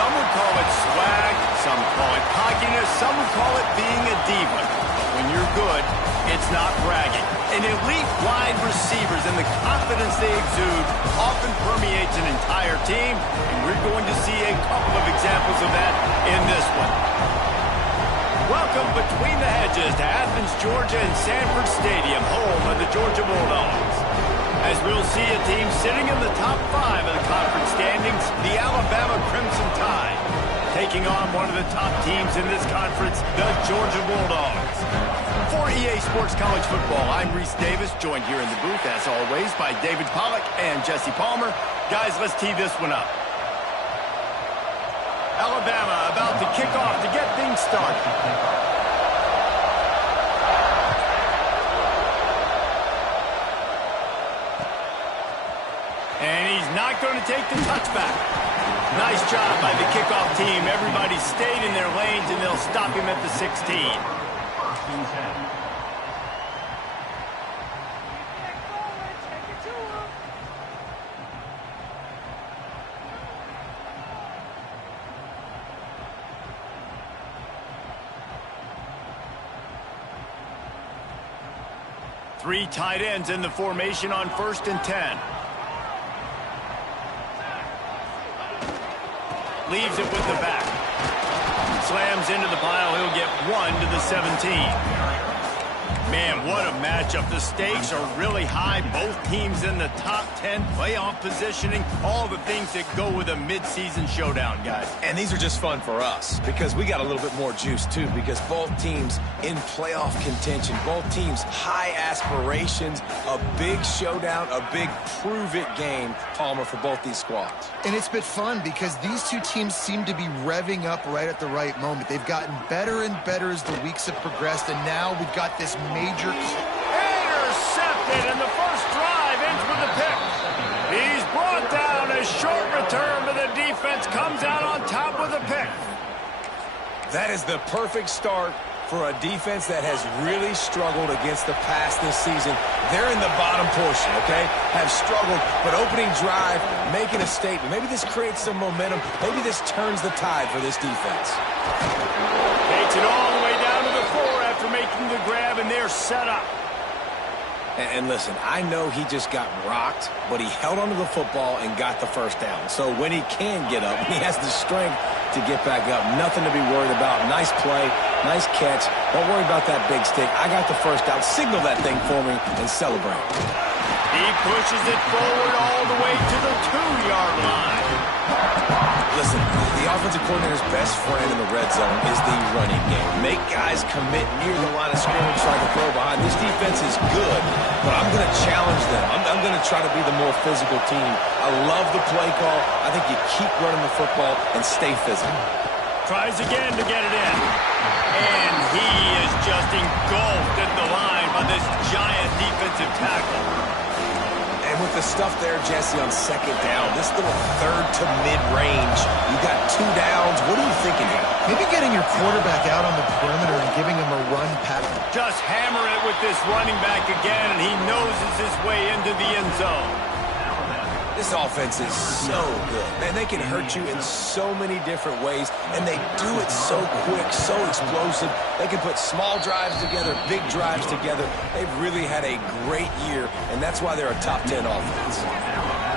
Some would call it swag, some call it cockiness, some would call it being a diva. But when you're good, it's not bragging. And elite wide receivers and the confidence they exude often permeates an entire team, and we're going to see a couple of examples of that in this one. Welcome between the hedges to Athens, Georgia and Sanford Stadium, home of the Georgia Bulldogs. As we'll see a team sitting in the top 5 of the conference standings, the Alabama Crimson Tide, taking on one of the top teams in this conference, the Georgia Bulldogs. For EA Sports College Football, I'm Reese Davis, joined here in the booth, as always, by David Pollack and Jesse Palmer. Guys, let's tee this one up. Alabama about to kick off to get things started. And he's not going to take the touchback. Nice job by the kickoff team. Everybody stayed in their lanes, and they'll stop him at the 16. Three tight ends in the formation on 1st and 10. Leaves it with the back. Slams into the pile. He'll get 1 to the 17. Man, what a matchup. The stakes are really high. Both teams in the top 10, playoff positioning, all the things that go with a midseason showdown, guys. And these are just fun for us because we got a little bit more juice, too, because both teams in playoff contention, both teams high aspirations, a big showdown, a big prove-it game, Palmer, for both these squads. And it's been fun because these two teams seem to be revving up right at the right moment. They've gotten better and better as the weeks have progressed, and now we've got this major... Intercepted, and the first drive ends with a pick. He's brought down. A short return, but the defense comes out on top with a pick. That is the perfect start for a defense that has really struggled against the pass this season. They're in the bottom portion, okay? Have struggled, but opening drive, making a statement. Maybe this creates some momentum. Maybe this turns the tide for this defense. Takes it all the way down to the 4 after making the grab, and they're set up. And listen, I know he just got rocked, but he held onto the football and got the first down. So when he can get up, he has the strength to get back up. Nothing to be worried about. Nice play, nice catch. Don't worry about that big stick. I got the first down. Signal that thing for me and celebrate. He pushes it forward all the way to the 2-yard line. Listen, the offensive coordinator's best friend in the red zone is the running game. Make guys commit near the line of scrimmage, try to throw behind. This defense is good, but I'm going to challenge them. I'm going to try to be the more physical team. I love the play call. I think you keep running the football and stay physical. Tries again to get it in. And he is just engulfed at the line by this giant defensive tackle. And with the stuff there, Jesse, on 2nd down, this little 3rd to mid-range, you got 2 downs. What are you thinking here? Maybe getting your quarterback out on the perimeter and giving him a run pattern. Just hammer it with this running back again, and he noses his way into the end zone. This offense is so good. Man, they can hurt you in so many different ways, and they do it so quick, so explosive. They can put small drives together, big drives together. They've really had a great year, and that's why they're a top 10 offense.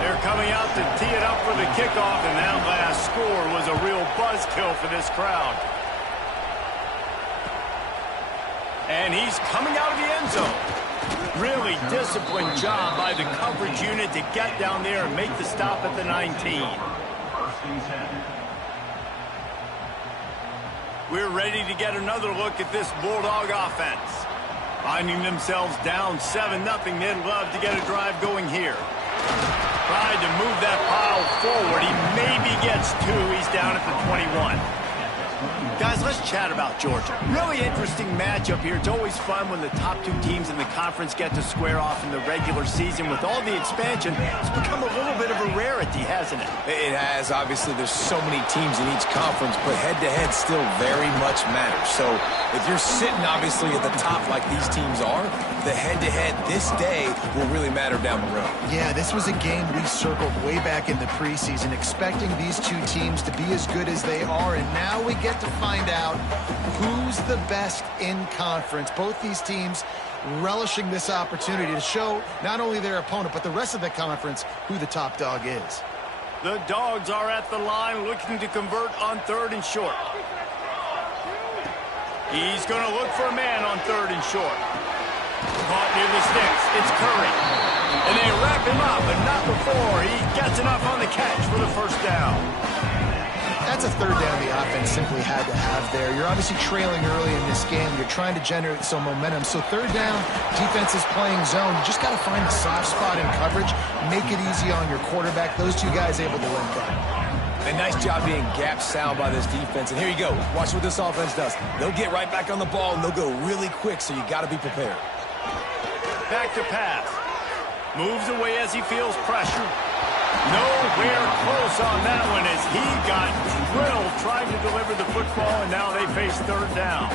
They're coming out to tee it up for the kickoff, and that last score was a real buzzkill for this crowd. And he's coming out of the end zone. Really disciplined job by the coverage unit to get down there and make the stop at the 19. We're ready to get another look at this Bulldog offense. Finding themselves down 7-0, they'd love to get a drive going here. Tried to move that pile forward. He maybe gets 2. He's down at the 21. Guys, let's chat about Georgia. Really interesting matchup here. It's always fun when the top two teams in the conference get to square off in the regular season. With all the expansion, it's become a little bit of a rarity, hasn't it? It has. Obviously, there's so many teams in each conference, but head-to-head still very much matters. So if you're sitting, obviously, at the top like these teams are, the head-to-head this day will really matter down the road. Yeah, this was a game we circled way back in the preseason, expecting these two teams to be as good as they are, and now we get to find out who's the best in conference. Both these teams relishing this opportunity to show not only their opponent, but the rest of the conference who the top dog is. The Dogs are at the line looking to convert on 3rd and short. He's going to look for a man on 3rd and short. Caught near the sticks. It's Curry. And they wrap him up, but not before he gets enough on the catch for the first down. That's a 3rd down the offense simply had to have there. You're obviously trailing early in this game. You're trying to generate some momentum. So 3rd down, defense is playing zone. You just got to find the soft spot in coverage. Make it easy on your quarterback. Those two guys able to link up. A nice job being gap sound by this defense. And here you go. Watch what this offense does. They'll get right back on the ball, and they'll go really quick, so you got to be prepared. Back to pass. Moves away as he feels pressure. Nowhere close on that one as he got drilled trying to deliver the football, and now they face 3rd down.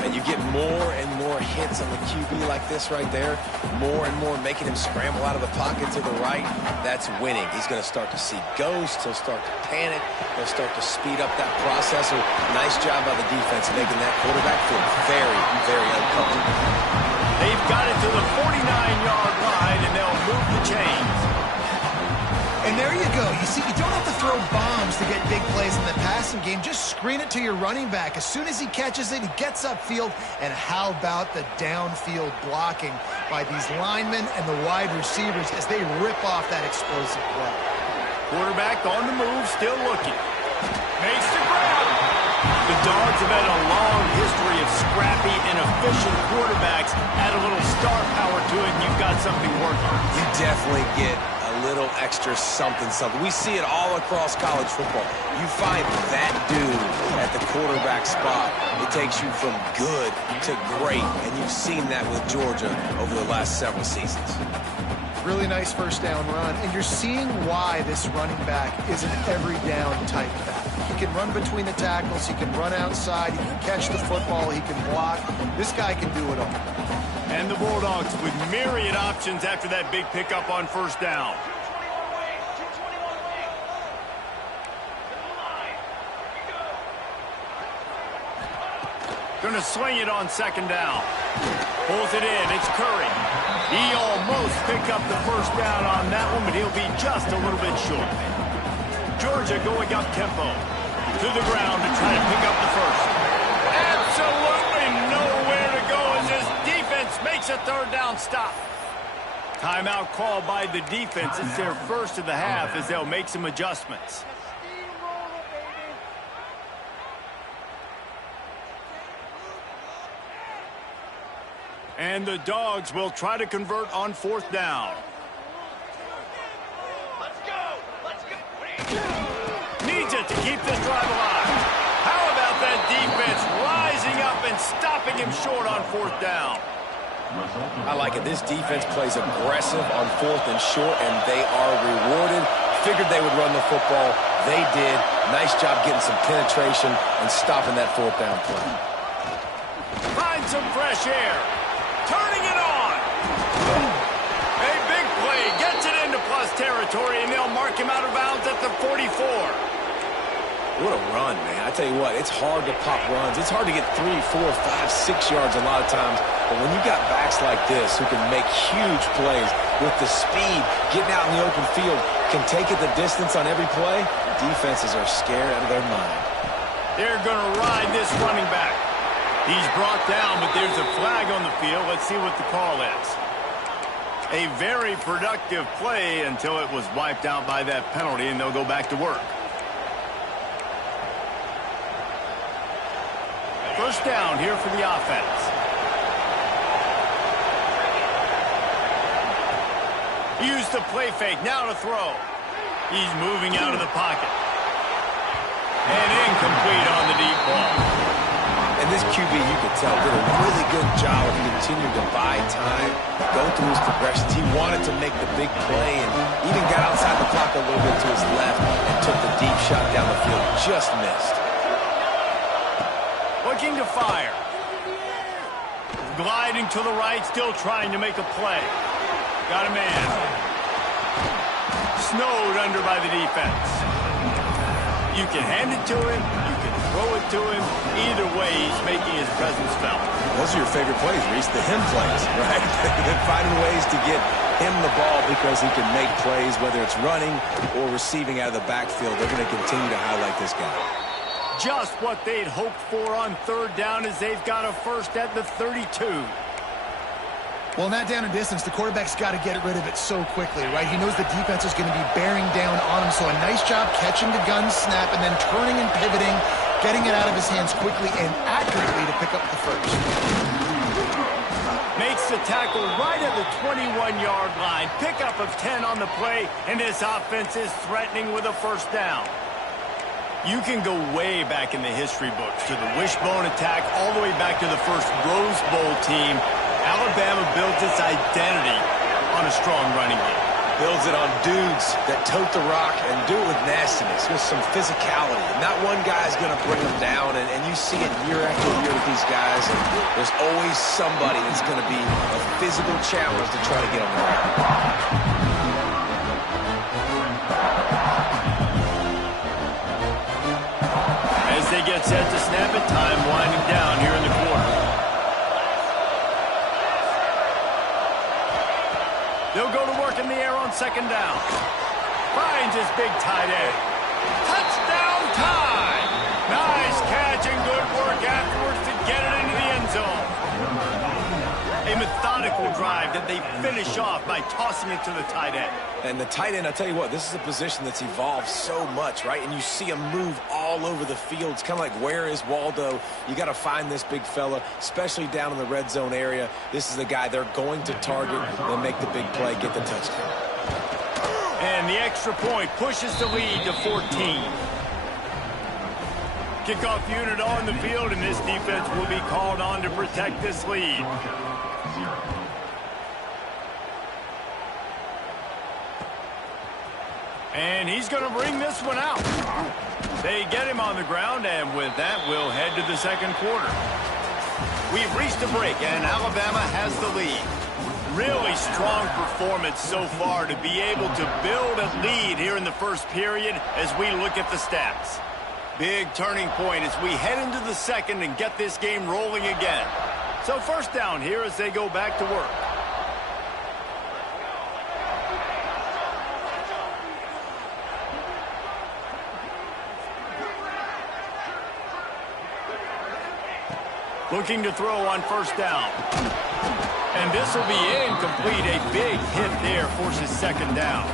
And you get more and more hits on the QB like this right there. More and more making him scramble out of the pocket to the right. That's winning. He's going to start to see ghosts. He'll start to panic. He'll start to speed up that process. So nice job by the defense making that quarterback feel very, very uncomfortable. They've got it to the 49-yard line, and they'll move the chains. And there you go. You see, you don't have to throw bombs to get big plays in the passing game. Just screen it to your running back. As soon as he catches it, he gets upfield. And how about the downfield blocking by these linemen and the wide receivers as they rip off that explosive play. Quarterback on the move, still looking. Makes the grab. The Dogs have had a long history of scrappy and efficient quarterbacks. Add a little star power to it, and you've got something working. You definitely get a little extra something. We see it all across college football. You find that dude at the quarterback spot. It takes you from good to great, and you've seen that with Georgia over the last several seasons. Really nice first down run, and you're seeing why this running back is an every down type back. He can run between the tackles, he can run outside, he can catch the football, he can block. This guy can do it all. And the Bulldogs with myriad options after that big pickup on 1st down. Going to swing it on 2nd down. Pulls it in. It's Curry. He almost picked up the first down on that one, but he'll be just a little bit short. Georgia going up tempo to the ground to try to pick up the first. Absolutely nowhere to go as this defense makes a 3rd down stop. Timeout called by the defense. It's their first of the half as they'll make some adjustments. And the Dogs will try to convert on 4th down. Let's go! Let's go! Needs it to keep this drive alive. How about that defense rising up and stopping him short on 4th down? I like it. This defense plays aggressive on 4th and short, and they are rewarded. Figured they would run the football. They did. Nice job getting some penetration and stopping that 4th down play. Find some fresh air. Turning it on. A big play. Gets it into plus territory, and they'll mark him out of bounds at the 44. What a run, man. I tell you what, it's hard to pop runs. It's hard to get 3, 4, 5, 6 yards a lot of times. But when you got backs like this who can make huge plays with the speed, getting out in the open field, can take it the distance on every play, defenses are scared out of their mind. They're going to ride this running back. He's brought down, but there's a flag on the field. Let's see what the call is. A very productive play until it was wiped out by that penalty, and they'll go back to work. First down here for the offense. Used the play fake, now to throw. He's moving out of the pocket. And incomplete on the deep ball. And this QB, you could tell, did a really good job of continuing to buy time, go through his progressions. He wanted to make the big play and even got outside the clock a little bit to his left and took the deep shot down the field. Just missed. Looking to fire. Gliding to the right, still trying to make a play. Got a man. Snowed under by the defense. You can hand it to him. You can throw it to him. Either way, he's making his presence felt. Those are your favorite plays, Reese, the him plays, right? Finding ways to get him the ball because he can make plays, whether it's running or receiving out of the backfield. They're going to continue to highlight this guy. Just what they'd hoped for on third down as they've got a first at the 32. Well, in that down and distance, the quarterback's got to get rid of it so quickly, right? He knows the defense is going to be bearing down on him, so a nice job catching the gun snap and then turning and pivoting, getting it out of his hands quickly and accurately to pick up the first. Makes the tackle right at the 21-yard line. Pickup of 10 on the play, and this offense is threatening with a first down. You can go way back in the history books to the wishbone attack all the way back to the first Rose Bowl team. Alabama built its identity on a strong running game. Builds it on dudes that tote the rock and do it with nastiness, with some physicality. Not one guy's going to bring them down, and you see it year after year with these guys. And there's always somebody that's going to be a physical challenge to try to get them there. They get set to snap it, time winding down here in the quarter. They'll go to work in the air on second down. Finds his big tight end. Touchdown time! Nice catch and good work afterwards to get it into the end zone. A methodical drive that they finish off by tossing it to the tight end. And the tight end, I tell you what, this is a position that's evolved so much, right? And you see him move all over the field. It's kind of like, where is Waldo? You got to find this big fella, especially down in the red zone area. This is the guy they're going to target and make the big play, get the touchdown. And the extra point pushes the lead to 14. Kickoff unit on the field, and this defense will be called on to protect this lead. And he's going to bring this one out. They get him on the ground, and with that, we'll head to the second quarter. We've reached a break, and Alabama has the lead. Really strong performance so far to be able to build a lead here in the first period as we look at the stats. Big turning point as we head into the second and get this game rolling again. So first down here as they go back to work. Looking to throw on first down. And this will be incomplete. A big hit there forces second down.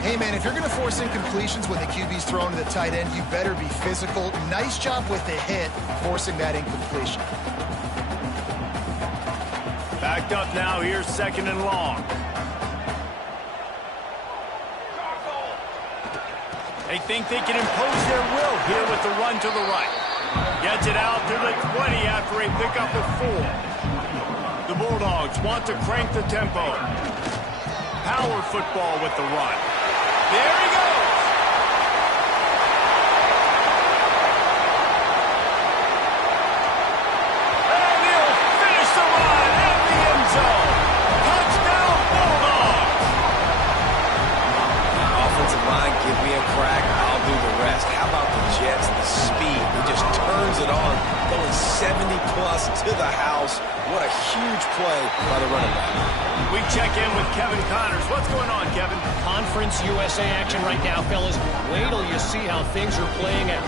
Hey, man, if you're going to force incompletions when the QB's thrown to the tight end, you better be physical. Nice job with the hit, forcing that incompletion. Backed up now, here's second and long. They think they can impose their will here with the run to the right. Gets it out to the 20 after a pickup of 4. The Bulldogs want to crank the tempo. Power football with the run. There he goes! And he'll finish the run at the end zone. Touchdown, Bulldogs! Offensive line, give me a crack, I'll do the rest. How about the Jets, the speed? He just turns it on, going 70-plus to the house. What a huge play by the running back. We check in with Kevin Connors. What's going on, Kevin? Conference USA action right now, fellas. Wait till you see how things are playing out.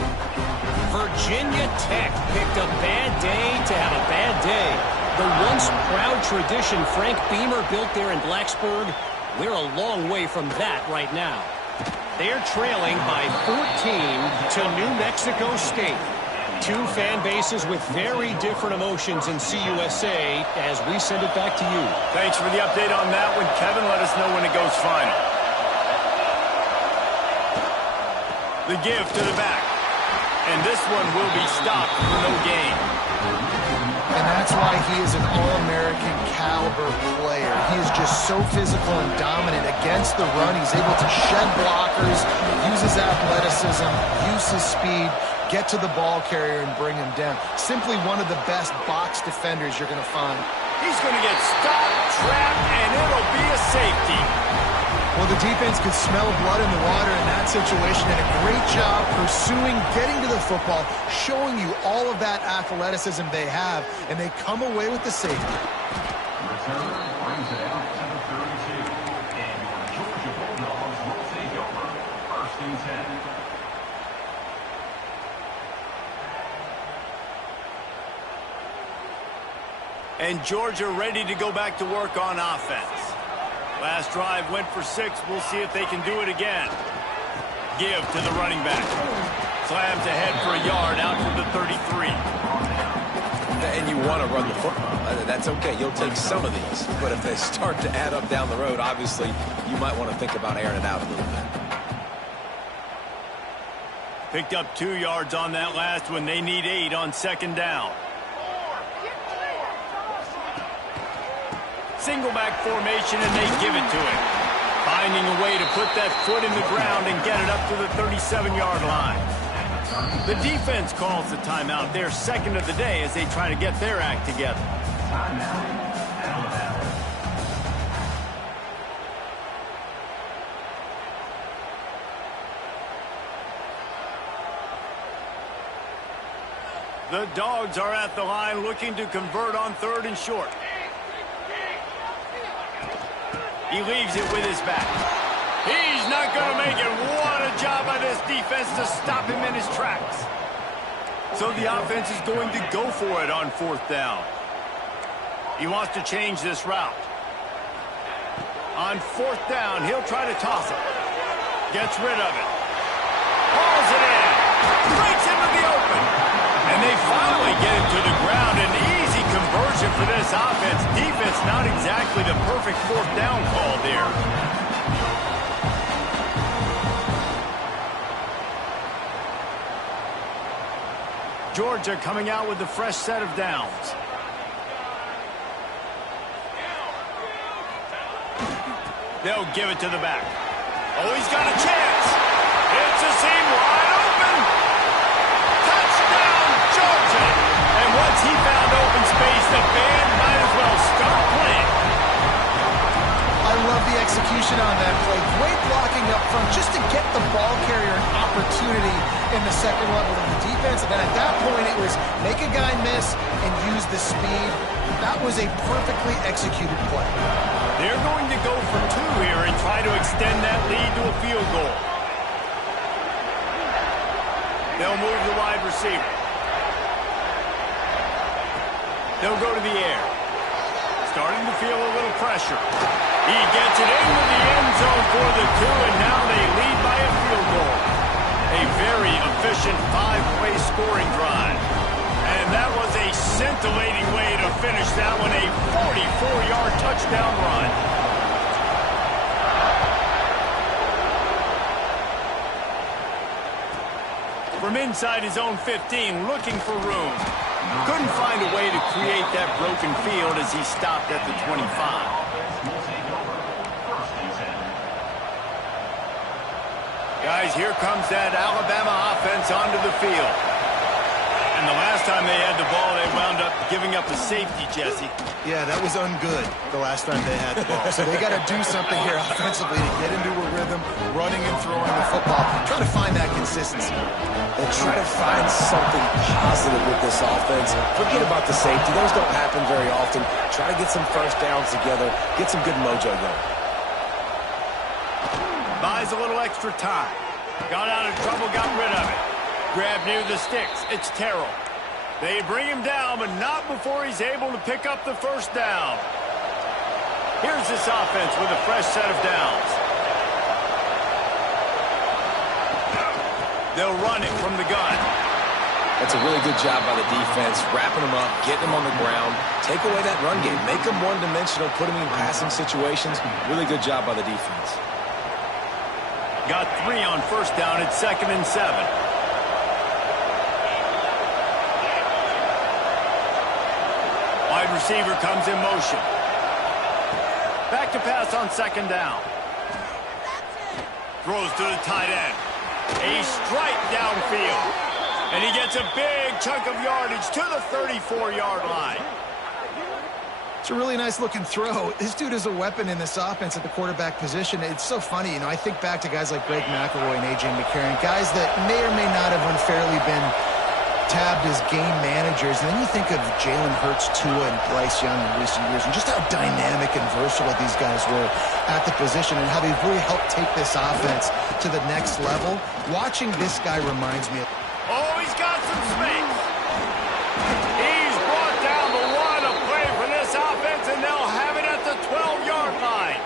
Virginia Tech picked a bad day to have a bad day. The once proud tradition Frank Beamer built there in Blacksburg, we're a long way from that right now. They're trailing by 14 to New Mexico State. Two fan bases with very different emotions in CUSA as we send it back to you. Thanks for the update on that one, Kevin. Let us know when it goes final. The give to the back. And this one will be stopped for no gain. And that's why he is an All-American caliber player. He is just so physical and dominant against the run. He's able to shed blockers, use his athleticism, use his speed, get to the ball carrier and bring him down. Simply one of the best box defenders you're going to find. He's going to get stopped, trapped, and it'll be a safety. Well, the defense could smell blood in the water in that situation, and a great job pursuing, getting to the football, showing you all of that athleticism they have, and they come away with the safety. Return brings it out to the 32. And your Georgia Bulldogs will take over. 1st and 10. And Georgia ready to go back to work on offense. Last drive went for 6. We'll see if they can do it again. Give to the running back. Slams ahead for a yard out to the 33. And you want to run the football. That's okay. You'll take some of these. But if they start to add up down the road, obviously, you might want to think about airing it out a little bit. Picked up 2 yards on that last one. They need 8 on 2nd down. Single back formation, and they give it to him. Finding a way to put that foot in the ground and get it up to the 37-yard line. The defense calls the timeout. They're 2nd of the day as they try to get their act together. The Dogs are at the line looking to convert on 3rd and short. He leaves it with his back. He's not going to make it. What a job by this defense to stop him in his tracks. So the offense is going to go for it on 4th down. He wants to change this route. On 4th down, he'll try to toss it. Gets rid of it. Hauls it in. Breaks into the open. And they finally get him to the ground. An easy conversion for this offense. Defense not exactly the perfect 4th down call there. Georgia coming out with a fresh set of downs. They'll give it to the back. Oh, he's got a chance. It's a seam wide open. Touchdown, Georgia. And once he found open space, the band might as well start playing. I love the execution on that play. Great blocking up front just to get the ball carrier an opportunity in the 2nd level of the defense. And then at that point, it was make a guy miss and use the speed. That was a perfectly executed play. They're going to go for 2 here and try to extend that lead to a field goal. They'll move the wide receiver. They'll go to the air. Starting to feel a little pressure. He gets it into the end zone for the 2, and now they lead by a field goal. A very efficient 5-play scoring drive. And that was a scintillating way to finish that one, a 44-yard touchdown run. From inside his own 15, looking for room. Couldn't find a way to create that broken field as he stopped at the 25. Guys, here comes that Alabama offense onto the field. And the last time they had the ball, they wound up giving up a safety, Jesse. Yeah, that was ungood the last time they had the ball. So they got to do something here offensively to get into a rhythm, running and throwing the football. Try to find that consistency. And try to find something positive with this offense. Forget about the safety. Those don't happen very often. Try to get some 1st downs together. Get some good mojo going. Buys a little extra time. Got out of trouble, got rid of it. Grabbed near the sticks. It's Terrell. They bring him down, but not before he's able to pick up the 1st down. Here's this offense with a fresh set of downs. They'll run it from the gun. That's a really good job by the defense, wrapping them up, getting them on the ground. Take away that run game. Make them one-dimensional, put them in passing situations. Really good job by the defense. Got 3 on 1st down at 2nd and 7. receiver comes in motion. Back to pass on second down. Throws to the tight end. A strike downfield. And he gets a big chunk of yardage to the 34-yard line. It's a really nice-looking throw. This dude is a weapon in this offense at the quarterback position. It's so funny, you know, I think back to guys like Greg McElroy and A.J. McCarron, guys that may or may not have unfairly been tabbed as game managers. And then you think of Jalen Hurts, Tua, and Bryce Young in recent years, and just how dynamic and versatile these guys were at the position and how they've really helped take this offense to the next level. Watching this guy reminds me of... Oh, he's got some space. He's brought down the one to play for this offense, and they'll have it at the 12-yard line.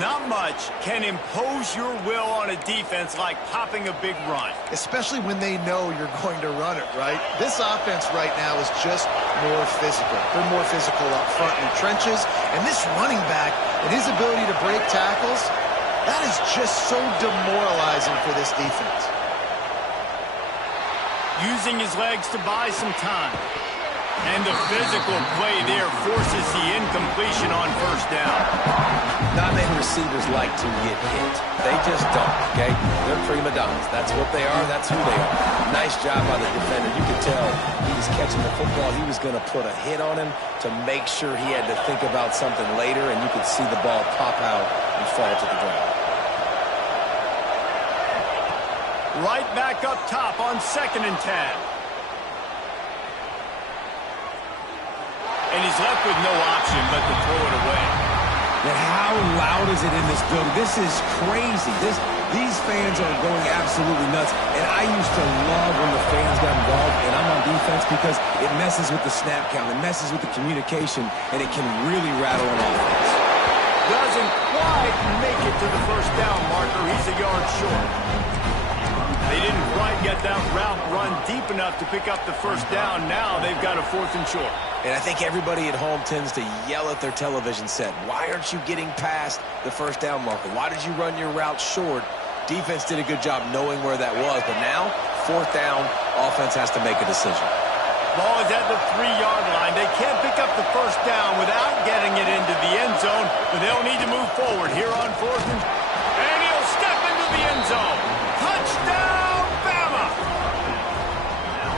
Not much can impose your will on a defense like popping a big run. Especially when they know you're going to run it, right? This offense right now is just more physical. They're more physical up front in the trenches. And this running back and his ability to break tackles, that is just so demoralizing for this defense. Using his legs to buy some time. And the physical play there forces the incompletion on first down. Not many receivers like to get hit. They just don't, okay? They're prima donnas. That's what they are. That's who they are. Nice job by the defender. You could tell he was catching the football. He was going to put a hit on him to make sure he had to think about something later, and you could see the ball pop out and fall to the ground. Right back up top on 2nd and 10. And he's left with no option but to throw it away. And how loud is it in this building? This is crazy. These fans are going absolutely nuts. And I used to love when the fans got involved, and I'm on defense because it messes with the snap count. It messes with the communication, and it can really rattle an offense. Doesn't quite make it to the first down marker. He's a yard short. They didn't quite get that route run deep enough to pick up the first down. Now they've got a 4th and short. And I think everybody at home tends to yell at their television set. Why aren't you getting past the first down marker? Why did you run your route short? Defense did a good job knowing where that was. But now, 4th down, offense has to make a decision. Ball is at the 3-yard line. They can't pick up the first down without getting it into the end zone. But they'll need to move forward here on 4th and he'll step into the end zone. Touchdown, Bama!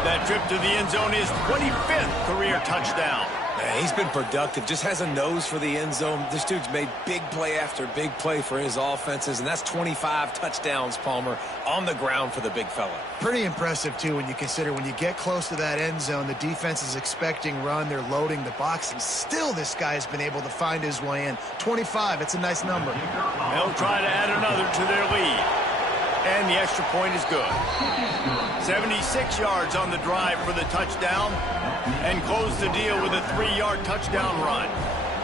That trip to the end zone is 25th career touchdown. Man, he's been productive, just has a nose for the end zone. This dude's made big play after big play for his offenses, and that's 25 touchdowns, Palmer, on the ground for the big fella. Pretty impressive, too, when you consider when you get close to that end zone, the defense is expecting run, they're loading the box, and still this guy has been able to find his way in. 25, it's a nice number. They'll try to add another to their lead. And the extra point is good. 76 yards on the drive for the touchdown. And close the deal with a 3-yard touchdown run.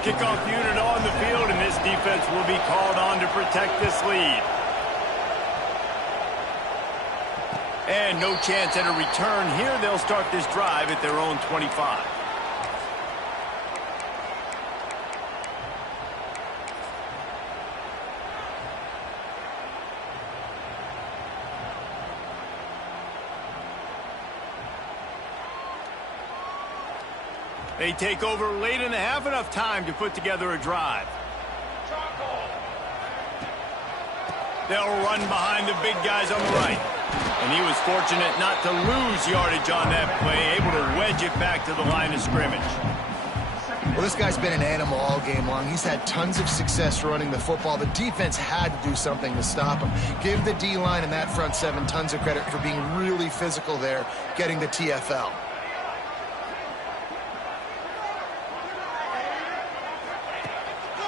Kickoff unit on the field, and this defense will be called on to protect this lead. And no chance at a return here. They'll start this drive at their own 25. They take over late in the half, enough time to put together a drive. They'll run behind the big guys on the right. And he was fortunate not to lose yardage on that play, able to wedge it back to the line of scrimmage. Well, this guy's been an animal all game long. He's had tons of success running the football. The defense had to do something to stop him. Give the D-line and that front seven tons of credit for being really physical there, getting the TFL.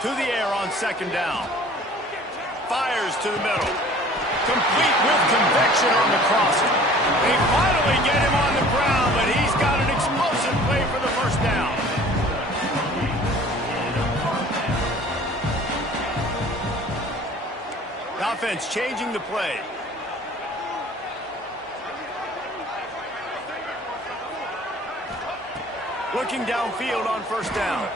To the air on 2nd down. Fires to the middle. Complete with conviction on the crossing. They finally get him on the ground, but he's got an explosive play for the first down. The offense changing the play. Looking downfield on first down.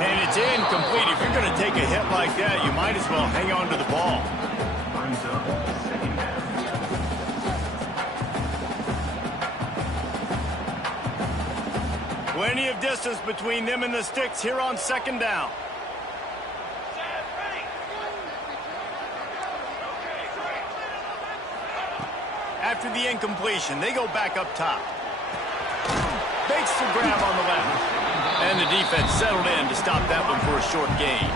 And it's incomplete. If you're going to take a hit like that, you might as well hang on to the ball. Plenty of distance between them and the sticks here on second down. After the incompletion, they go back up top. Fakes the grab on the left. And the defense settled in to stop that one for a short gain.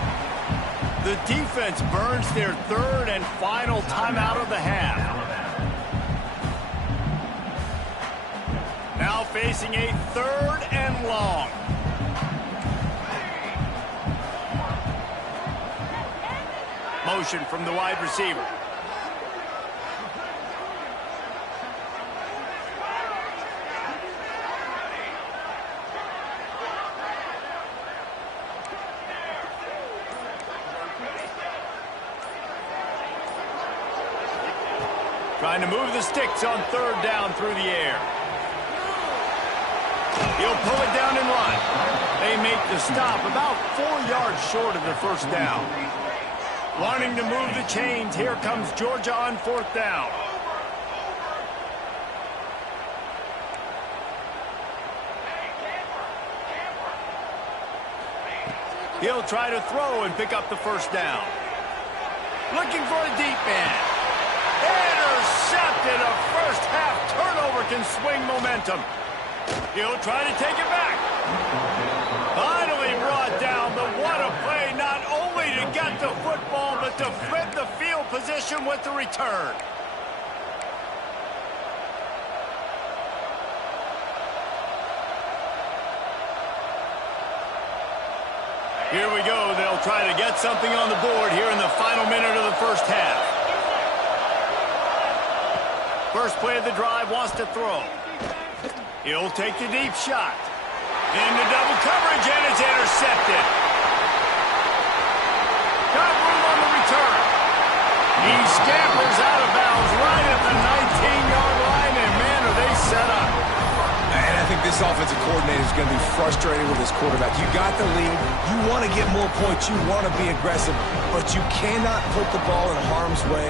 The defense burns their third and final timeout of the half. Now facing a third and long. Motion from the wide receiver. Trying to move the sticks on third down through the air. He'll pull it down and run. They make the stop about 4 yards short of the first down. Wanting to move the chains, here comes Georgia on fourth down. He'll try to throw and pick up the first down. Looking for a deep man. Intercepted. A first half turnover can swing momentum. He'll try to take it back. Finally brought down, but what a play, not only to get the football, but to flip the field position with the return. Here we go. They'll try to get something on the board here in the final minute of the first half. First play of the drive, wants to throw. He'll take the deep shot. Into double coverage, and it's intercepted. Got room on the return. He scampers out of bounds right at the 19-yard line, and man, are they set up. And I think this offensive coordinator is going to be frustrated with his quarterback. You got the lead. You want to get more points. You want to be aggressive. But you cannot put the ball in harm's way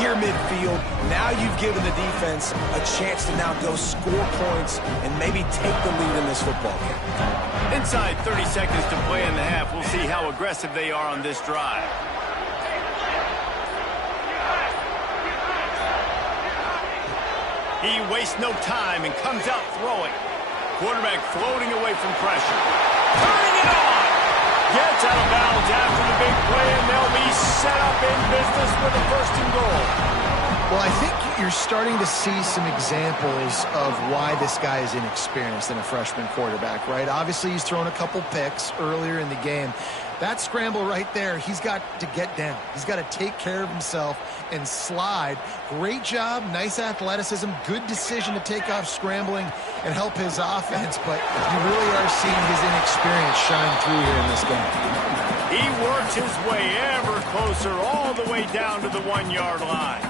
near midfield. Now you've given the defense a chance to now go score points and maybe take the lead in this football game. Inside 30 seconds to play in the half. We'll see how aggressive they are on this drive. He wastes no time and comes out throwing. Quarterback floating away from pressure. Turning it on. Gets out of bounds after the big play, and they'll be set up in business with a first and goal. Well, I think you're starting to see some examples of why this guy is inexperienced in a freshman quarterback, right? Obviously, he's thrown a couple picks earlier in the game. That scramble right there, he's got to get down. He's got to take care of himself and slide. Great job, nice athleticism, good decision to take off scrambling and help his offense, but you really are seeing his inexperience shine through here in this game. He works his way ever closer all the way down to the 1-yard line.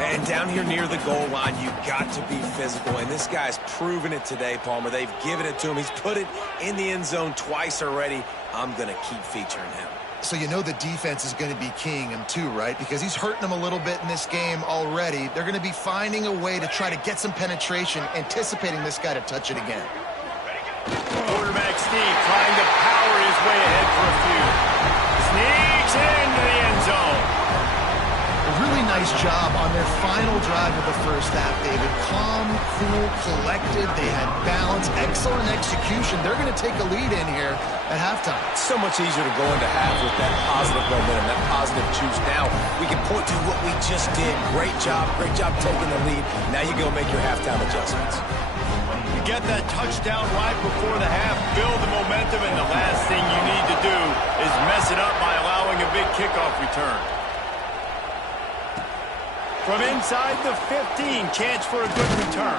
And down here near the goal line, you've got to be physical. And this guy's proven it today, Palmer. They've given it to him. He's put it in the end zone twice already. I'm going to keep featuring him. So you know the defense is going to be keying him too, right? Because he's hurting them a little bit in this game already. They're going to be finding a way to try to get some penetration, anticipating this guy to touch it again. Quarterback Steve trying to power his way ahead for a few. Sneaks into the end zone. A really nice job on their final drive of the first half, David. Calm, cool, collected. They had balance, excellent execution. They're going to take a lead in here at halftime. It's so much easier to go into half with that positive momentum, that positive juice. Now we can point to what we just did. Great job taking the lead. Now you go make your halftime adjustments. You get that touchdown right before the half, build the momentum, and the last thing you need to do is mess it up by allowing a big kickoff return. From inside the 15, chance for a good return.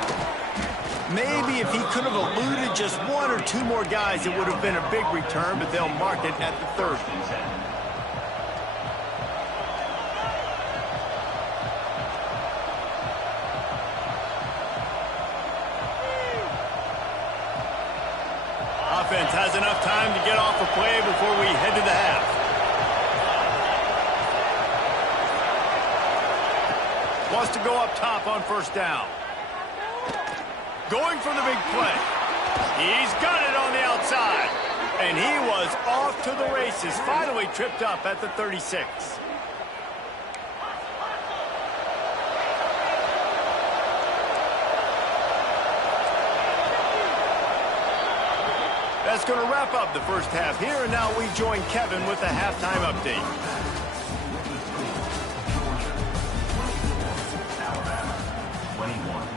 Maybe if he could have eluded just one or two more guys, it would have been a big return, but they'll mark it at the 30. Offense has enough time to get off a play before we head to the half. Wants to go up top on first down. Going for the big play. He's got it on the outside. And he was off to the races, finally tripped up at the 36. That's going to wrap up the first half here, and now we join Kevin with the halftime update. Alabama, 21.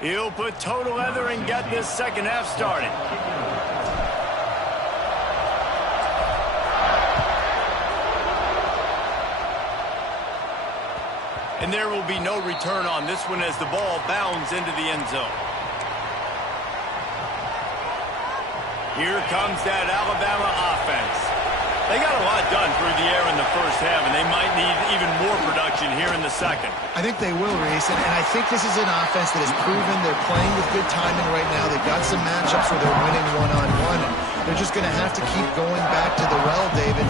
He'll put total leather and get this second half started. And there will be no return on this one as the ball bounds into the end zone. Here comes that Alabama offense. They got a lot done through the air in the first half, and they might need even more production here in the second. I think they will, Reese, and I think this is an offense that has proven they're playing with good timing right now. They've got some matchups where they're winning one-on-one, and they're just going to have to keep going back to the well, David,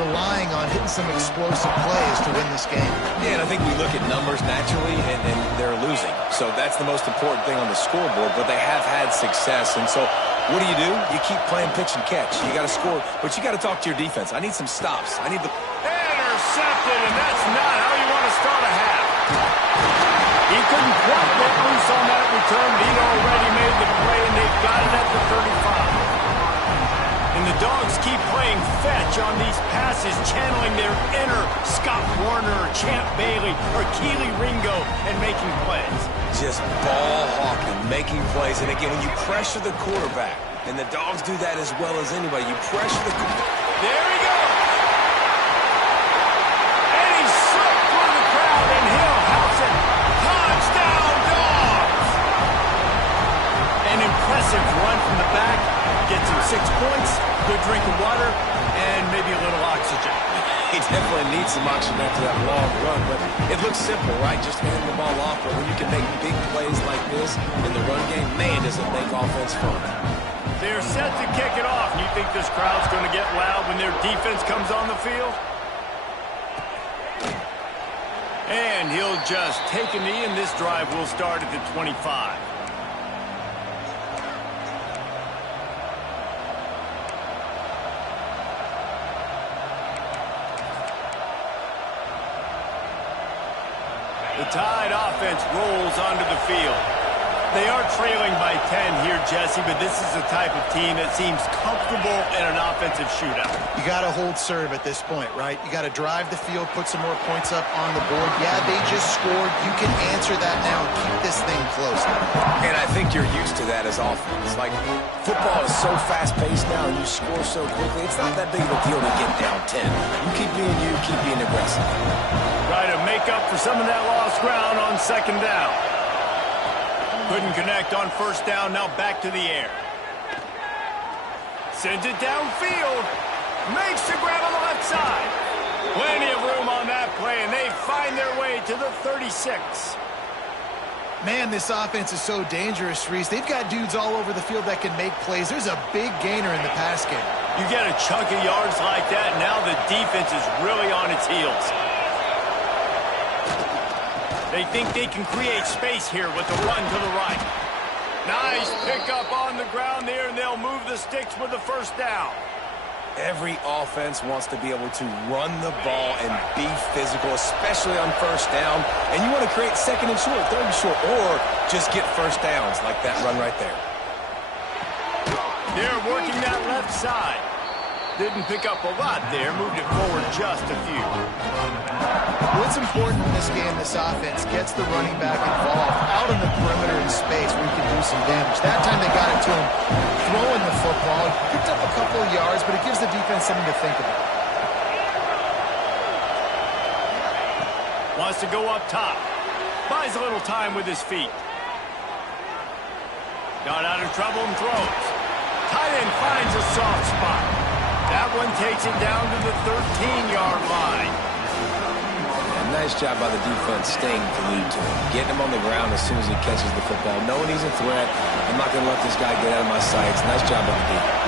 relying on hitting some explosive plays to win this game. Yeah, and I think we look at numbers naturally, and they're losing. So that's the most important thing on the scoreboard, but they have had success, and so what do? You keep playing pitch and catch. You got to score, but you got to talk to your defense. I need some stops. I need the... Intercepted, and that's not how you want to start a half. He couldn't quite get loose on that return, but he'd already made the play, and they've got it at the 35. And the Dogs keep playing fetch on these passes, channeling their inner Scott Warner, Champ Bailey, or Keely Ringo, and making plays. Just ball hawking, making plays. And again, when you pressure the quarterback, and the Dogs do that as well as anybody, you pressure the quarterback. There he goes. And he slipped through the crowd, and he'll house it. Touchdown, Dogs! An impressive run from the back. Gets him 6 points, good drink of water, and maybe a little oxygen. He definitely needs some oxygen after that long run, but it looks simple, right? Just hand the ball off, but when you can make big plays like this in the run game, man, does it make offense fun. They're set to kick it off. You think this crowd's going to get loud when their defense comes on the field? And he'll just take a knee, and this drive will start at the 25. The Tide offense rolls onto the field. They are trailing by 10 here, Jesse, but this is the type of team that seems comfortable in an offensive shootout. You got to hold serve at this point, right? You got to drive the field, put some more points up on the board. Yeah, they just scored. You can answer that now and keep this thing close. And I think you're used to that as offense. Like, football is so fast-paced now and you score so quickly, it's not that big of a deal to get down 10. You keep being aggressive. Try to make up for some of that lost ground on second down. Couldn't connect on first down, now back to the air. Sends it downfield. Makes the grab on the left side. Plenty of room on that play, and they find their way to the 36. Man, this offense is so dangerous, Reese. They've got dudes all over the field that can make plays. There's a big gainer in the pass game. You get a chunk of yards like that, now the defense is really on its heels. They think they can create space here with the run to the right. Nice pickup on the ground there, and they'll move the sticks with the first down. Every offense wants to be able to run the ball and be physical, especially on first down. And you want to create second and short, third and short, or just get first downs like that run right there. They're working that left side. Didn't pick up a lot there, moved it forward just a few. What's important in this game, this offense gets the running back involved out in the perimeter in space where he can do some damage. That time they got it to him throwing the football. Picked up a couple of yards, but it gives the defense something to think about. Wants to go up top. Buys a little time with his feet. Got out of trouble and throws. Tight end finds a soft spot. That one takes it down to the 13-yard line. Nice job by the defense staying glued to him. Getting him on the ground as soon as he catches the football. Knowing he's a threat. I'm not going to let this guy get out of my sights. Nice job by the defense.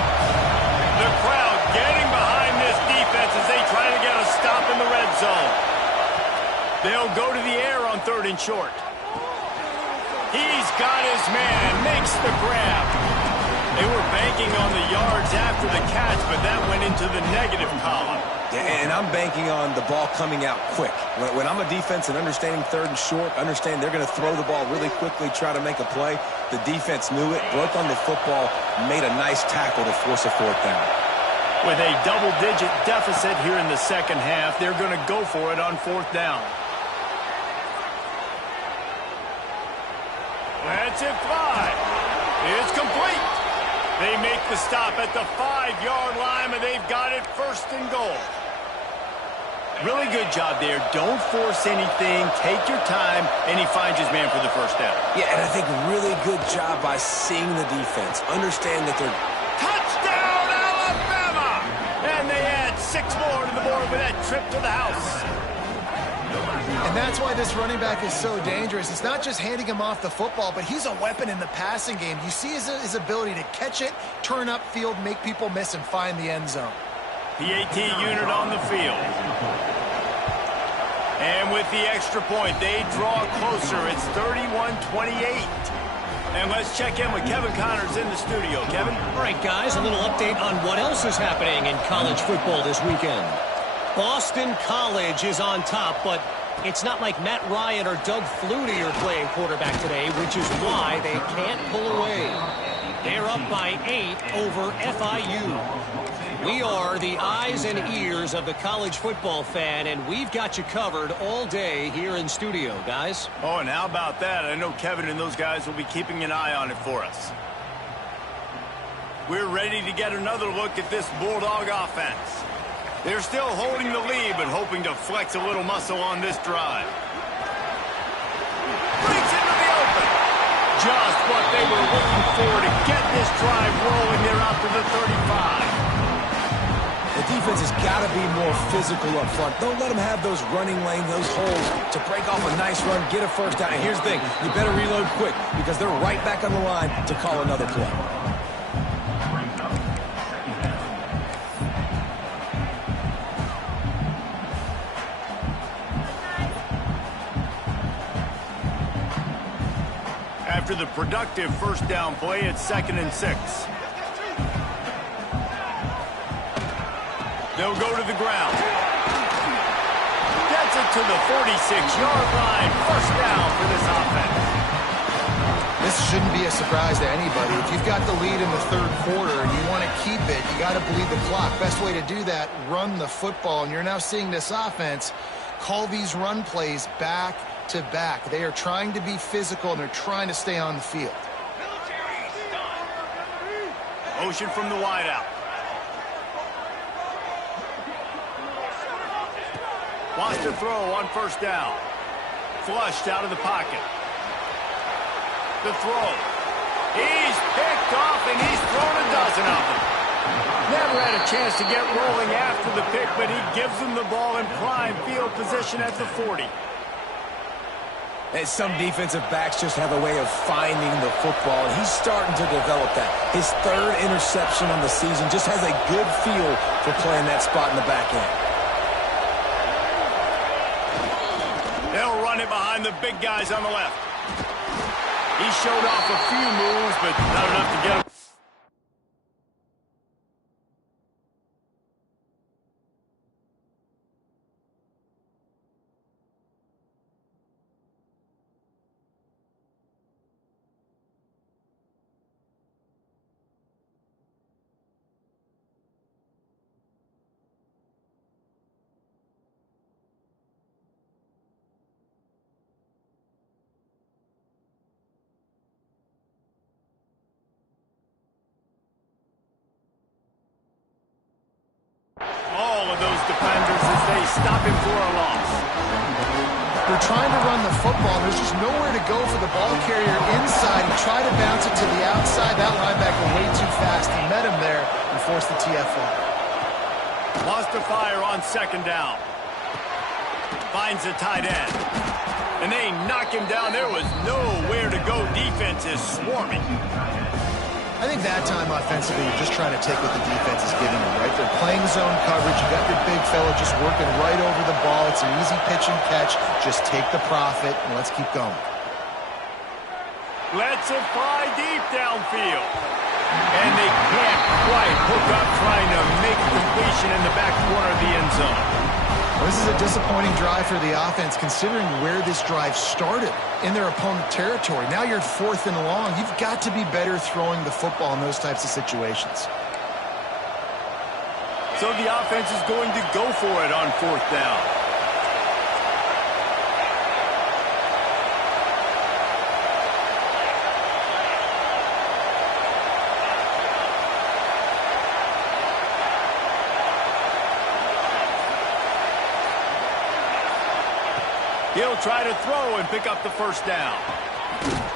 The crowd getting behind this defense as they try to get a stop in the red zone. They'll go to the air on 3rd 3rd and short. He's got his man, makes the grab. They were banking on the yards after the catch, but that went into the negative column. Yeah, and I'm banking on the ball coming out quick. When I'm a defense and understanding 3rd and short, understand they're going to throw the ball really quickly, try to make a play. The defense knew it, broke on the football, made a nice tackle to force a 4th down. With a double-digit deficit here in the second half, they're going to go for it on 4th down. That's it, fly. It's complete. They make the stop at the 5-yard line, and they've got it 1st and goal. Really good job there. Don't force anything. Take your time, and he finds his man for the 1st down. Yeah, and I think really good job by seeing the defense. Understand that they're... Touchdown, Alabama! And they add 6 more to the board with that trip to the house. And that's why this running back is so dangerous. It's not just handing him off the football, but he's a weapon in the passing game. You see his ability to catch it, turn upfield, make people miss, and find the end zone. PAT unit on the field. And with the extra point, they draw closer. It's 31-28. And let's check in with Kevin Connors in the studio. Kevin? All right, guys, a little update on what else is happening in college football this weekend. Boston College is on top, but it's not like Matt Ryan or Doug Flutie are playing quarterback today, which is why they can't pull away. They're up by 8 over FIU. We are the eyes and ears of the college football fan, and we've got you covered all day here in studio, guys. Oh, and how about that? I know Kevin and those guys will be keeping an eye on it for us. We're ready to get another look at this Bulldog offense. They're still holding the lead, but hoping to flex a little muscle on this drive. Breaks into the open. Just what they were looking for to get this drive rolling. They're out to the 35. The defense has got to be more physical up front. Don't let them have those running lanes, those holes to break off a nice run, get a 1st down. And here's the thing, you better reload quick because they're right back on the line to call another play. After the productive 1st down play, it's 2nd and 6. They'll go to the ground. Gets it to the 46-yard line. 1st down for this offense. This shouldn't be a surprise to anybody. If you've got the lead in the 3rd quarter and you want to keep it, you got to bleed the clock. Best way to do that, run the football. And you're now seeing this offense call these run plays back to back. They are trying to be physical, and they're trying to stay on the field. Motion from the wideout. Wants to throw on 1st down. Flushed out of the pocket. The throw. He's picked off, and he's thrown a dozen of them. Never had a chance to get rolling after the pick, but he gives them the ball in prime field position at the 40. And some defensive backs just have a way of finding the football, and he's starting to develop that. His 3rd interception on the season just has a good feel for playing that spot in the back end. They'll run it behind the big guys on the left. He showed off a few moves, but not enough to get him. All of those defenders as they stop him for a loss. They're trying to run the football. There's just nowhere to go for the ball carrier inside. He tried to bounce it to the outside. That linebacker way too fast. He met him there and forced the TFL. Lost to fire on 2nd down. Finds the tight end. And they knock him down. There was nowhere to go. Defense is swarming. I think that time offensively, you're just trying to take what the defense is giving you, right? They're playing zone coverage. You got your big fella just working right over the ball. It's an easy pitch and catch. Just take the profit, and let's keep going. Let's it fly deep downfield. And they can't quite hook up trying to make a completion in the back corner of the end zone. Well, this is a disappointing drive for the offense, considering where this drive started in their opponent territory. Now you're at 4th and long. You've got to be better throwing the football in those types of situations. So the offense is going to go for it on 4th down. He'll try to throw and pick up the first down.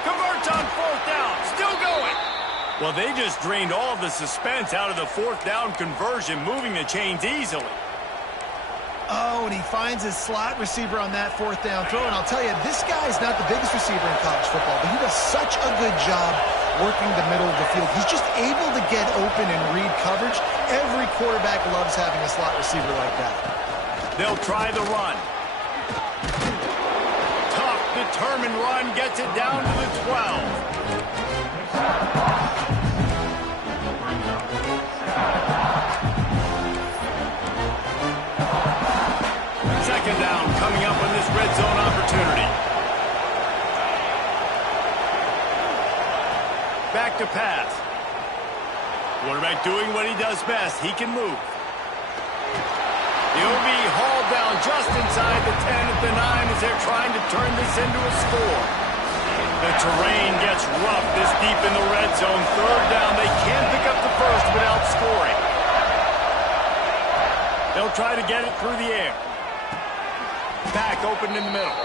Converts on 4th down. Still going. Well, they just drained all of the suspense out of the 4th down conversion, moving the chains easily. Oh, and he finds his slot receiver on that 4th down throw. And I'll tell you, this guy's not the biggest receiver in college football, but he does such a good job working the middle of the field. He's just able to get open and read coverage. Every quarterback loves having a slot receiver like that. They'll try the run. Determined run gets it down to the 12. Second down coming up on this red zone opportunity. Back to pass. Quarterback doing what he does best. He can move. He'll be hauled down just inside the 10 at the 9 as they're trying to turn this into a score. The terrain gets rough this deep in the red zone. 3rd down. They can't pick up the first without scoring. They'll try to get it through the air. Back open in the middle.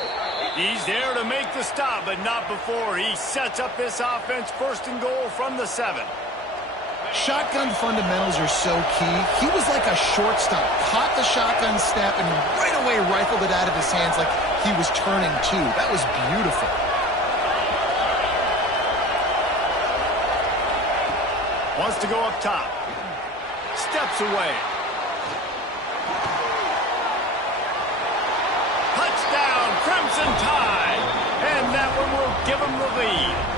He's there to make the stop, but not before he sets up this offense 1st and goal from the 7. Shotgun fundamentals are so key. He was like a shortstop. Caught the shotgun snap and right away rifled it out of his hands like he was turning two. That was beautiful. Wants to go up top. Steps away. Touchdown, Crimson Tide. And that one will give him the lead.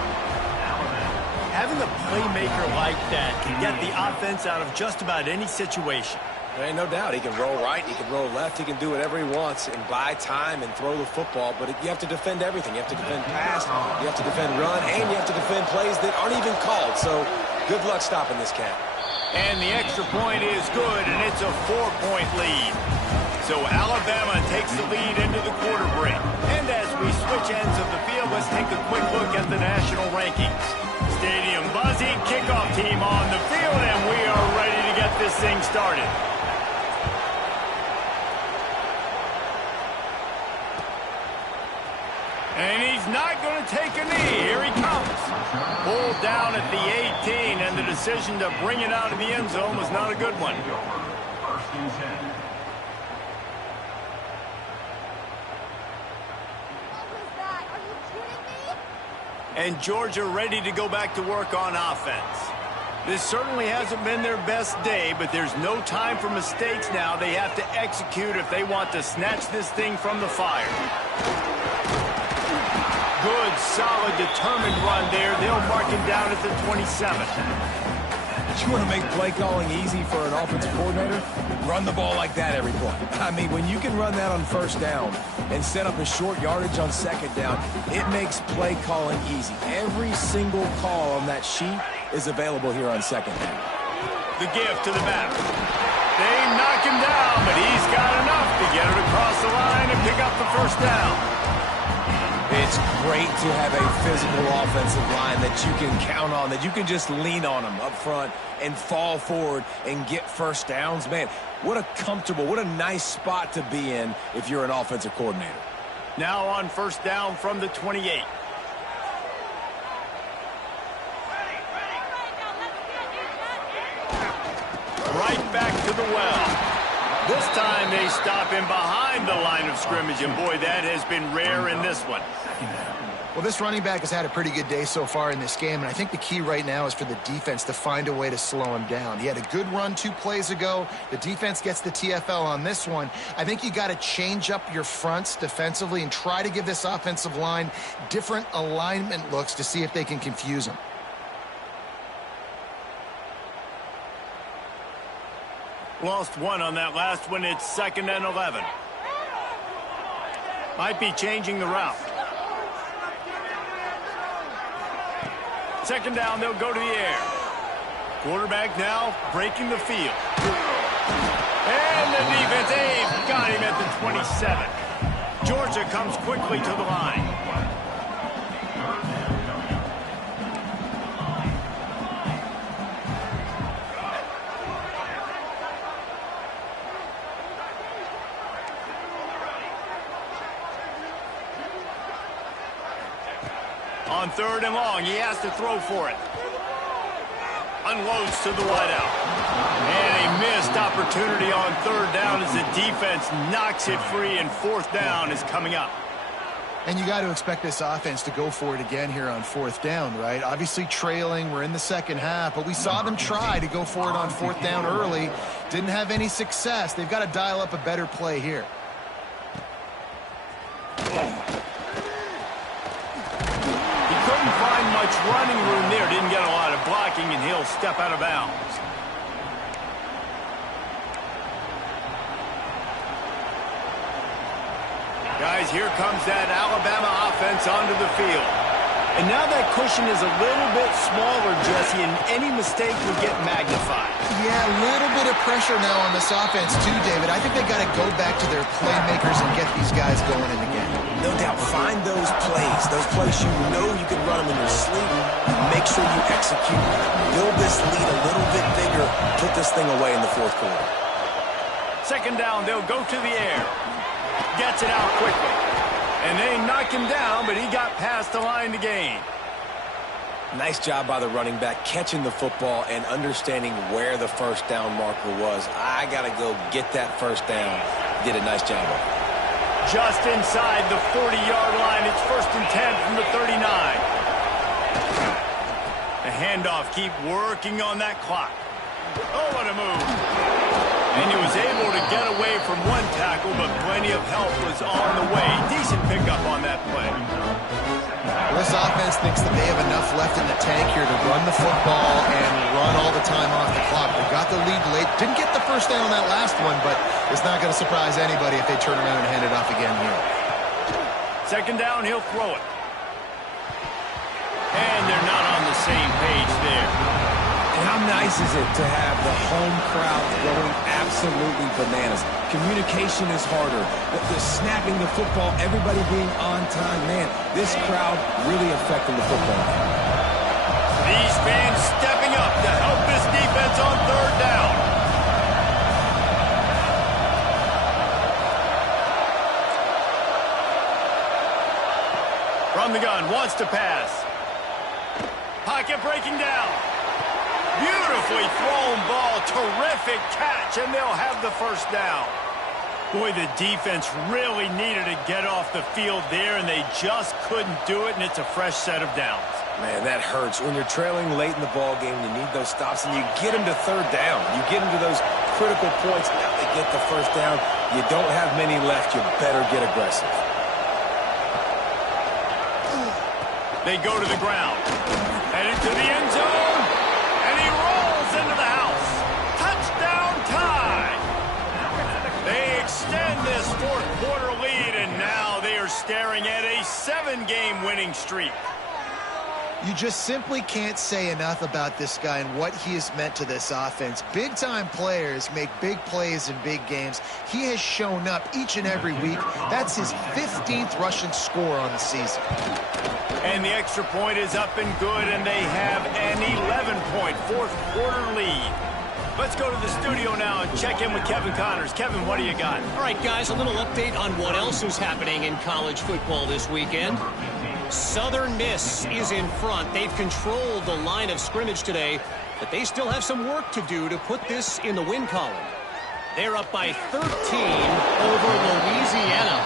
Having a playmaker like that can get the offense out of just about any situation. There ain't no doubt. He can roll right, he can roll left, he can do whatever he wants and buy time and throw the football, but you have to defend everything. You have to defend pass, you have to defend run, and you have to defend plays that aren't even called. So good luck stopping this cat. And the extra point is good, and it's a 4-point lead. So Alabama takes the lead into the quarter break. And as we switch ends of the field, let's take a quick look at the national rankings. Stadium buzzing, kickoff team on the field, and we are ready to get this thing started. And he's not going to take a knee. Here he comes. Pulled down at the 18, and the decision to bring it out of the end zone was not a good one. 1st and 10. And Georgia ready to go back to work on offense. This certainly hasn't been their best day, but there's no time for mistakes now. They have to execute if they want to snatch this thing from the fire. Good, solid, determined run there. They'll mark him down at the 27. You want to make play calling easy for an offensive coordinator? Run the ball like that every play. I mean, when you can run that on 1st down and set up a short yardage on 2nd down, it makes play calling easy. Every single call on that sheet is available here on 2nd down. The gift to the back. They knock him down, but he's got enough to get it across the line and pick up the 1st down. It's great to have a physical offensive line that you can count on, that you can just lean on them up front and fall forward and get 1st downs. Man, what a comfortable, what a nice spot to be in if you're an offensive coordinator. Now on 1st down from the 28. Right back to the well. This time they stop him behind the line of scrimmage, and boy, that has been rare in this one. Well, this running back has had a pretty good day so far in this game, and I think the key right now is for the defense to find a way to slow him down. He had a good run 2 plays ago. The defense gets the TFL on this one. I think you got to change up your fronts defensively and try to give this offensive line different alignment looks to see if they can confuse him. Lost 1 on that last one. It's 2nd and 11. Might be changing the route. 2nd down, they'll go to the air. Quarterback now breaking the field. And the defense, they've got him at the 27. Georgia comes quickly to the line. On 3rd and long, he has to throw for it. Unloads to the wideout. And a missed opportunity on 3rd down as the defense knocks it free, and 4th down is coming up. And you got to expect this offense to go for it again here on 4th down, right? Obviously trailing, we're in the second half, but we saw them try to go for it on 4th down early. Didn't have any success. They've got to dial up a better play here. Much running room there. Didn't get a lot of blocking, and he'll step out of bounds. Guys, here comes that Alabama offense onto the field. And now that cushion is a little bit smaller, Jesse, and any mistake would get magnified. Yeah, a little bit of pressure now on this offense too, David. I think they got to go back to their playmakers and get these guys going in the game. No doubt, find those plays you know you can run them in your sleep. Make sure you execute. Build this lead a little bit bigger. Put this thing away in the 4th quarter. 2nd down, they'll go to the air. Gets it out quickly. And they knock him down, but he got past the line to gain. Nice job by the running back, catching the football and understanding where the 1st down marker was. I got to go get that 1st down. Did a nice job of it. Just inside the 40-yard line. It's 1st and 10 from the 39. The handoff, keep working on that clock. Oh, what a move. And he was able to get away from one tackle, but plenty of help was on the way. Decent pickup on that play. Well, this offense thinks that they have enough left in the tank here to run the football and run all the time off the clock. They got the lead late. Didn't get the 1st down on that last one, but it's not going to surprise anybody if they turn around and hand it off again here. 2nd down, he'll throw it. And they're not on the same page there. And how nice is it to have the home crowd going absolutely bananas? Communication is harder. The snapping the football, everybody being on time. Man, this crowd really affecting the football. These fans stepping up to help this defense on 3rd down. From the gun, wants to pass. Pocket breaking down. Beautifully thrown ball. Terrific catch, and they'll have the 1st down. Boy, the defense really needed to get off the field there, and they just couldn't do it, and it's a fresh set of downs. Man, that hurts. When you're trailing late in the ball game, you need those stops, and you get them to 3rd down. You get them to those critical points. Now they get the 1st down. You don't have many left. You better get aggressive. They go to the ground. Headed to the end zone. And he rolls into the house. Touchdown tie. They extend this 4th quarter lead, and now they are staring at a 7-game winning streak. You just simply can't say enough about this guy and what he has meant to this offense. Big-time players make big plays in big games. He has shown up each and every week. That's his 15th rushing score on the season. And the extra point is up and good, and they have an 11-point 4th quarter lead. Let's go to the studio now and check in with Kevin Connors. Kevin, what do you got? All right, guys, a little update on what else is happening in college football this weekend. Southern Miss is in front. They've controlled the line of scrimmage today, but they still have some work to do to put this in the win column. They're up by 13 over Louisiana.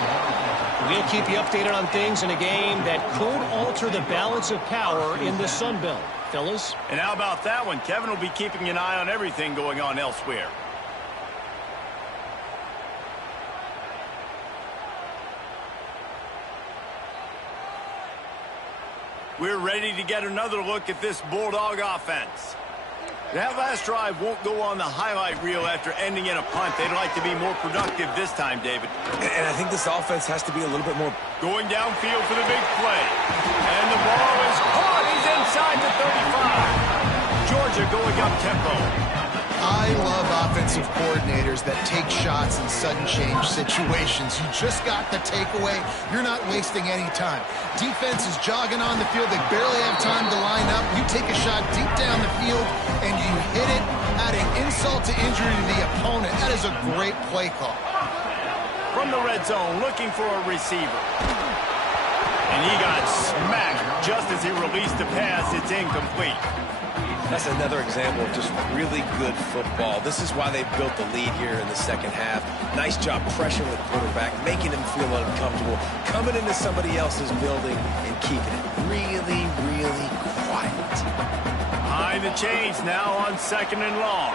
We'll keep you updated on things in a game that could alter the balance of power in the Sun Belt. Fellas? And how about that one? Kevin will be keeping an eye on everything going on elsewhere. We're ready to get another look at this Bulldog offense. That last drive won't go on the highlight reel after ending in a punt. They'd like to be more productive this time, David. And I think this offense has to be a little bit more... Going downfield for the big play. And the ball is caught. He's inside the 35. Georgia going up tempo. I love offensive coordinators that take shots in sudden change situations. You just got the takeaway. You're not wasting any time. Defense is jogging on the field. They barely have time to line up. You take a shot deep down the field, and you hit it, adding insult to injury to the opponent. That is a great play call. From the red zone, looking for a receiver. And he got smacked just as he released the pass. It's incomplete. That's another example of just really good football. This is why they built the lead here in the second half. Nice job pressuring the quarterback, making him feel uncomfortable, coming into somebody else's building and keeping it really, really quiet. Behind the chains now on 2nd and long.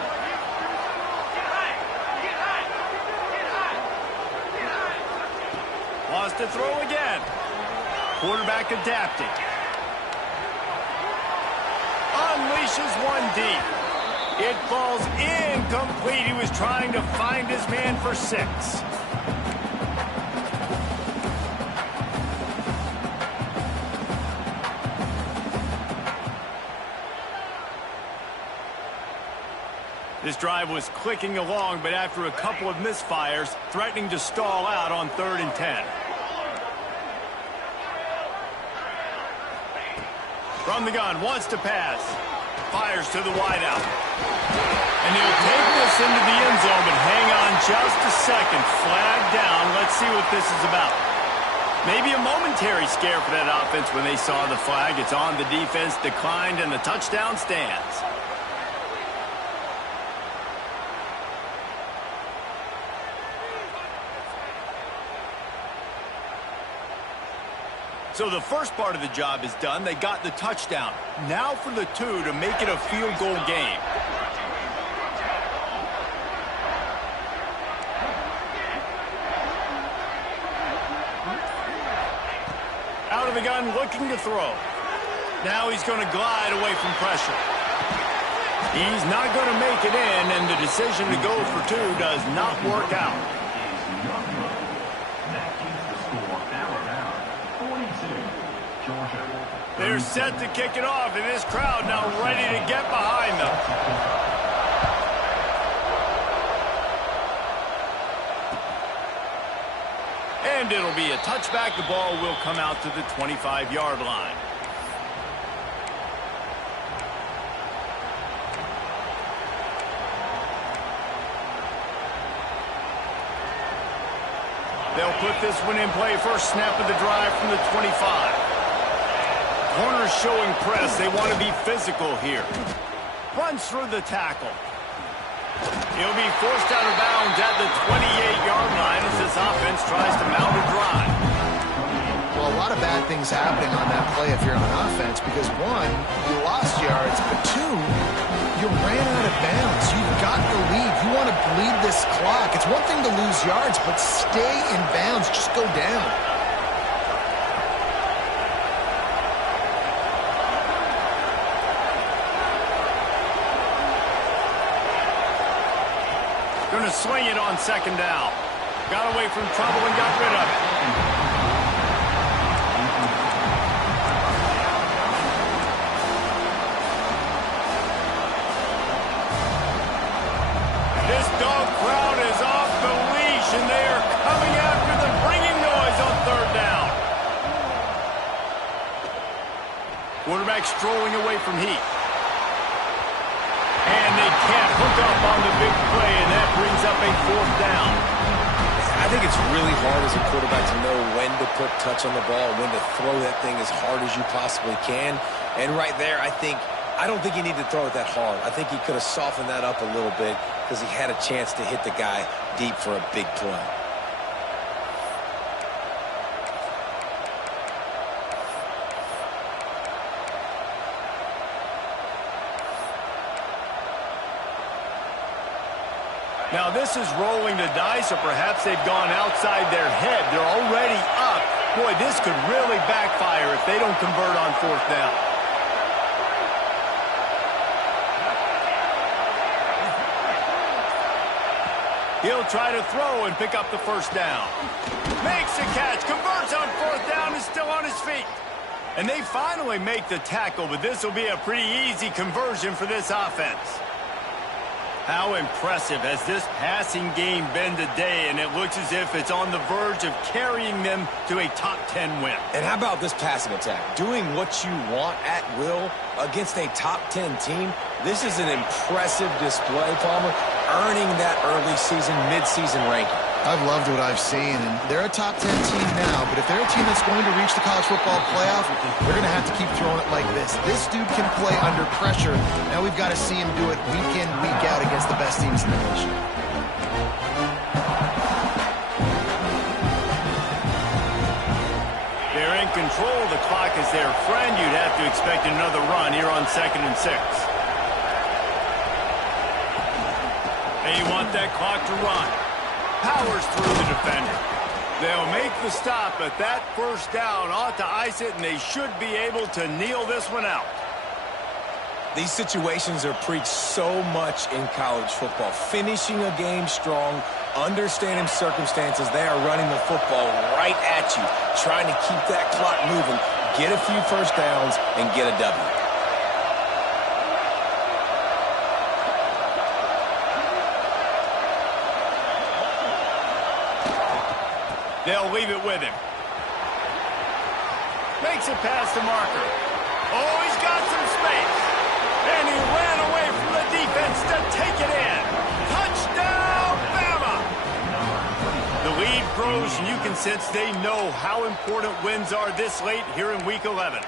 Wants to throw again. Quarterback adapting. Unleashes one deep. It falls incomplete. He was trying to find his man for 6. This drive was clicking along, but after a couple of misfires, threatening to stall out on 3rd and 10. From the gun, wants to pass. Fires to the wideout. And he'll take this into the end zone, but hang on just a second. Flag down. Let's see what this is about. Maybe a momentary scare for that offense when they saw the flag. It's on, the defense declined, and the touchdown stands. So the first part of the job is done. They got the touchdown. Now for the 2 to make it a field goal game. Out of the gun, looking to throw. Now he's going to glide away from pressure. He's not going to make it in, and the decision to go for 2 does not work out. They're set to kick it off, and this crowd now ready to get behind them. And it'll be a touchback. The ball will come out to the 25-yard line. They'll put this one in play. First snap of the drive from the 25. Corners showing press. They want to be physical here. Runs through the tackle. He'll be forced out of bounds at the 28-yard line as this offense tries to mount a drive. Well, a lot of bad things happening on that play if you're on offense because, 1, you lost yards, but 2, you ran out of bounds. You've got the lead. You want to bleed this clock. It's one thing to lose yards, but stay in bounds. Just go down. Going to swing it on 2nd down. Got away from trouble and got rid of it. This dog crowd is off the leash, and they are coming after them, bringing noise on 3rd down. Quarterback strolling away from heat. And they can't hook up on the big play, and that brings up a 4th down. I think it's really hard as a quarterback to know when to put touch on the ball, when to throw that thing as hard as you possibly can. And right there, I don't think he needed to throw it that hard. I think he could have softened that up a little bit because he had a chance to hit the guy deep for a big play. Now, this is rolling the dice, or perhaps they've gone outside their head. They're already up. Boy, this could really backfire if they don't convert on fourth down. He'll try to throw and pick up the first down. Makes a catch, converts on fourth down, is still on his feet. And they finally make the tackle, but this will be a pretty easy conversion for this offense. How impressive has this passing game been today, and it looks as if it's on the verge of carrying them to a top 10 win. And how about this passing attack? Doing what you want at will against a top 10 team. This is an impressive display, Palmer, earning that early season, mid-season ranking. I've loved what I've seen, and they're a top 10 team now, but if they're a team that's going to reach the college football playoff, they're going to have to keep throwing it like this. This dude can play under pressure. Now we've got to see him do it week in, week out against the best teams in the nation. They're in control. The clock is their friend. You'd have to expect another run here on 2nd and 6. They want that clock to run. Powers through the defender. They'll make the stop, but that first down ought to ice it, and they should be able to kneel this one out. These situations are preached so much in college football. Finishing a game strong, understanding circumstances. They are running the football right at you, trying to keep that clock moving, get a few first downs, and get a W. They'll leave it with him. Makes it past the marker. Oh, he's got some space. And he ran away from the defense to take it in. Touchdown, Bama! The lead grows, and you can sense they know how important wins are this late here in Week 11.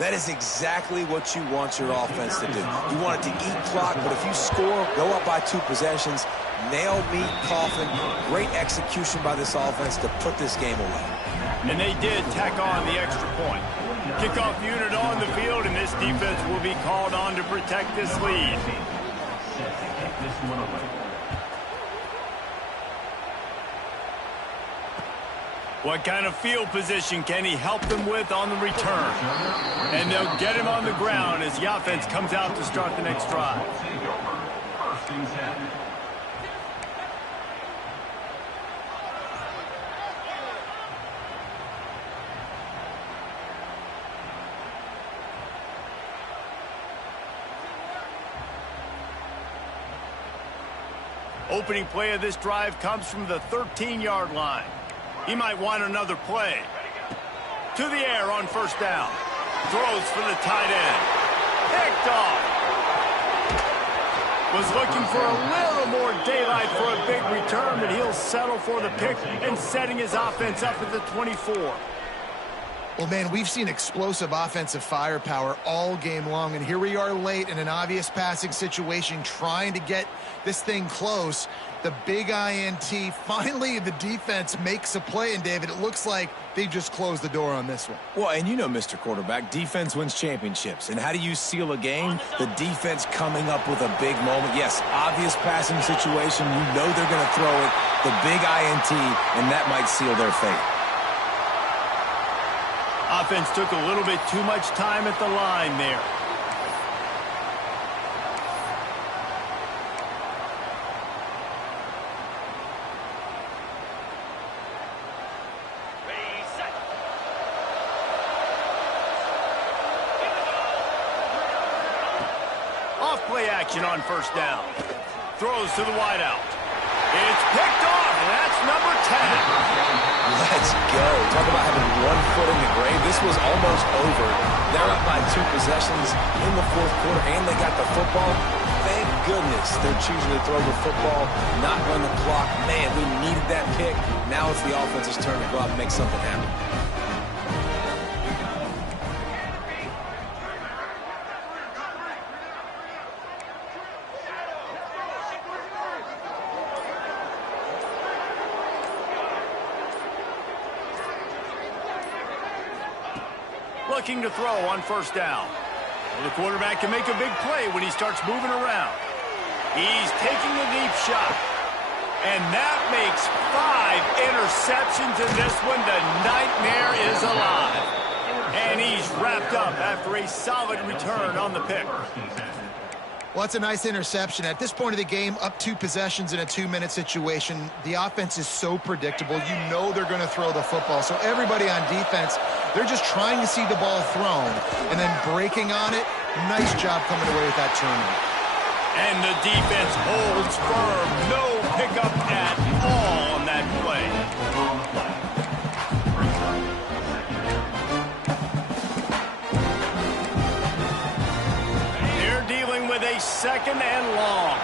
That is exactly what you want your offense to do. You want it to eat clock, but if you score, go up by 2 possessions, nail, meet, coffin. Great execution by this offense to put this game away. And they did tack on the extra point. Kickoff unit on the field, and this defense will be called on to protect this lead. What kind of field position can he help them with on the return? And they'll get him on the ground as the offense comes out to start the next drive. Opening play of this drive comes from the 13-yard line. He might want another play. To the air on first down. Throws for the tight end. Picked off. Was looking for a little more daylight for a big return, but he'll settle for the pick and setting his offense up at the 24. Well, man, we've seen explosive offensive firepower all game long, and here we are late in an obvious passing situation trying to get this thing close. The big INT, finally the defense makes a play, and David, it looks like they just closed the door on this one. Well, and you know, Mr. Quarterback, defense wins championships. And how do you seal a game? The defense coming up with a big moment. Yes, obvious passing situation. You know they're going to throw it. The big INT, and that might seal their fate. Offense took a little bit too much time at the line there. Off play action on first down. Throws to the wideout. It's picked off, and that's number 10. Let's go. Talk about having 1 foot in the grave. This was almost over. They're up by 2 possessions in the fourth quarter, and they got the football. Thank goodness they're choosing to throw the football, not run the clock. Man, we needed that pick. Now it's the offense's turn to go out and make something happen. Looking to throw on first down. Well, the quarterback can make a big play when he starts moving around. He's taking a deep shot. And that makes 5 interceptions in this one. The nightmare is alive. And he's wrapped up after a solid return on the pick. Well, it's a nice interception. At this point of the game, up 2 possessions in a 2-minute situation, the offense is so predictable. You know they're going to throw the football. So everybody on defense, they're just trying to see the ball thrown and then breaking on it. Nice job coming away with that turnover. And the defense holds firm. No pickup at all on that play. They're dealing with a 2nd and long.